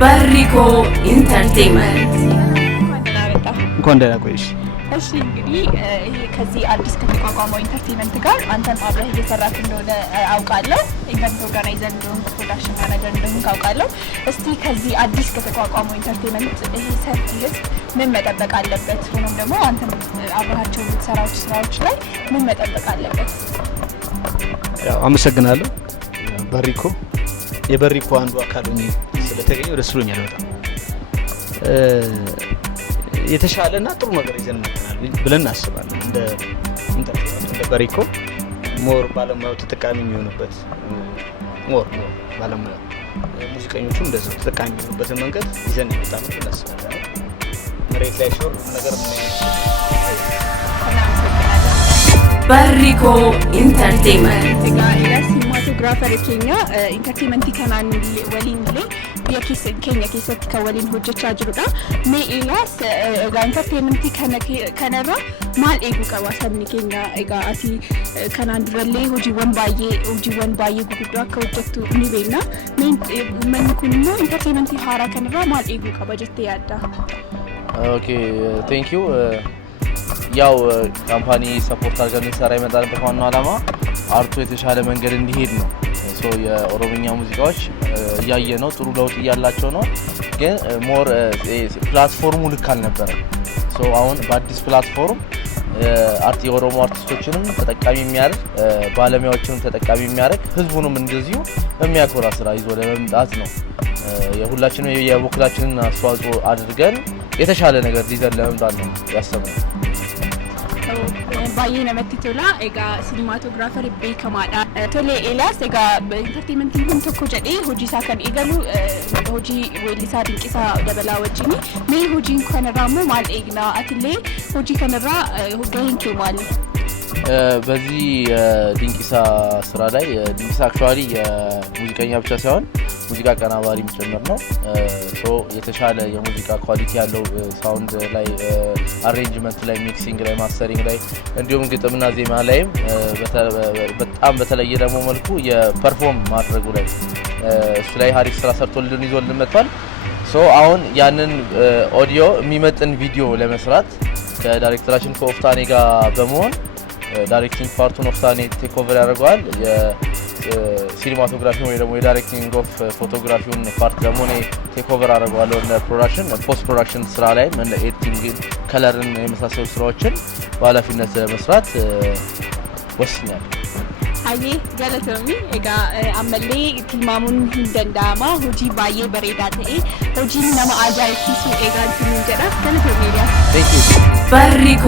በሪኮ ኢንተርቴይንመንት እንኳን ደህና ቆይሽ። እሺ እንግዲህ ይሄ ከዚህ አዲስ ከተቋቋመው ኢንተርቴይንመንት ጋር አንተም አብረህ እየሰራክ እንደሆነ አውቃለሁ። ኢቨንት ኦርጋናይዘር እንደሆንክ ፕሮዳክሽን ማናጀር እንደሆንክ አውቃለሁ። እስቲ ከዚህ አዲስ ከተቋቋመው ኢንተርቴይንመንት ይሄ ሰፊ ህዝብ ምን መጠበቅ አለበት? ሆኖም ደግሞ አንተም አብረሃቸው የምትሰራው ስራዎች ላይ ምን መጠበቅ አለበት? ያው አመሰግናለሁ። በሪኮ የበሪኮ አንዱ አካል ሆኜ ስለተገኘው ደስ ብሎኛል በጣም። የተሻለና ጥሩ ነገር ይዘን መጥተናል ብለን እናስባለን። እንደ ኢንተርቴይንመንት እንደ በሪኮ ሞር ባለሙያው ተጠቃሚ የሚሆንበት ሞር ባለሙያው ሙዚቀኞቹም እንደዛው ተጠቃሚ የሚሆኑበትን መንገድ ይዘን የመጣን ነው ብለን እናስባለን። መሬት ላይ ሲወርድ ነገር በሪኮ ኢንተርቴይንመንት ሲኒማቶግራፈር keenya ኢንተርቴይንመንት kanaan waliin illee biyya keenya keessatti kan waliin hojjechaa jirudha. Mee ilaas egaa intarteeymentii kanarra maal eeguu qaba sabni keenya? Egaa ati kanaan durallee hojiiwwan baay'ee guguddoo akka hojjettu ni beekna. Manni kun immoo intarteeymentii haaraa kanarra maal eeguu qaba jettee yaadda? Okay, thank you. ያው ካምፓኒ ሰፖርት አድርገን እንሰራ የመጣንበት ዋናው ዓላማ አርቱ የተሻለ መንገድ እንዲሄድ ነው። ሶ የኦሮምኛ ሙዚቃዎች እያየ ነው ጥሩ ለውጥ እያላቸው ነው፣ ግን ሞር ፕላትፎርሙ ልክ አልነበረም። ሶ አሁን በአዲስ ፕላትፎርም የኦሮሞ አርቲስቶችንም ተጠቃሚ የሚያደርግ ባለሙያዎችንም ተጠቃሚ የሚያደርግ ህዝቡንም እንደዚሁ የሚያኮራ ስራ ይዞ ለመምጣት ነው። የሁላችንም የበኩላችንን አስተዋጽኦ አድርገን የተሻለ ነገር ይዘን ለመምጣት ነው ያሰብነው። baay'ee namatti tola. Egaa siinimaatogiraafarii beekamaadha. Tole Eelaas, egaa intarteeymentiin kun tokko jedhee hojii isaa kan eegalu hojii weellisaa Dinqisaa Dabalaa wajjin. Mee hojiin kanarraa immoo maal eegna? Atillee hojii kanarraa gaheen kee maali? በዚህ ዲንቂሳ ስራ ላይ ዲንቂሳ አክቹአሊ የሙዚቀኛ ብቻ ሳይሆን ሙዚቃ አቀናባሪም ጭምር ነው። ሶ የተሻለ የሙዚቃ ኳሊቲ ያለው ሳውንድ ላይ አሬንጅመንት ላይ ሚክሲንግ ላይ ማስተሪንግ ላይ እንዲሁም ግጥምና ዜማ ላይም በጣም በተለየ ደግሞ መልኩ የፐርፎርም ማድረጉ ላይ እሱ ላይ ሀሪፍ ስራ ሰርቶልን ይዞልን መጥቷል። ሶ አሁን ያንን ኦዲዮ የሚመጥን ቪዲዮ ለመስራት ከዳይሬክተራችን ከኦፍታኔ ጋር በመሆን ዳይሬክቲንግ ፓርቱን ኦፍታኔ ቴክ ኦቨር ያደርገዋል። የሲኒማቶግራፊ ወይ ደግሞ የዳይሬክቲንግ ኦፍ ፎቶግራፊውን ፓርት ደግሞ እኔ ቴክ ኦቨር አደርገዋለሁ። እና ፕሮዳክሽን ፖስት ፕሮዳክሽን ስራ ላይ እንደ ኤዲቲንግ ከለርን የመሳሰሉ ስራዎችን በኃላፊነት መስራት ወስኛለሁ። Hayyee galatoomii. Egaa ammallee tilmaamuun hin danda'ama. Hojii baay'ee bareedaa ta'e hojiin nama ajaa'ibsiisu eegaa jiru jedha. Galatoomii. በሪኮ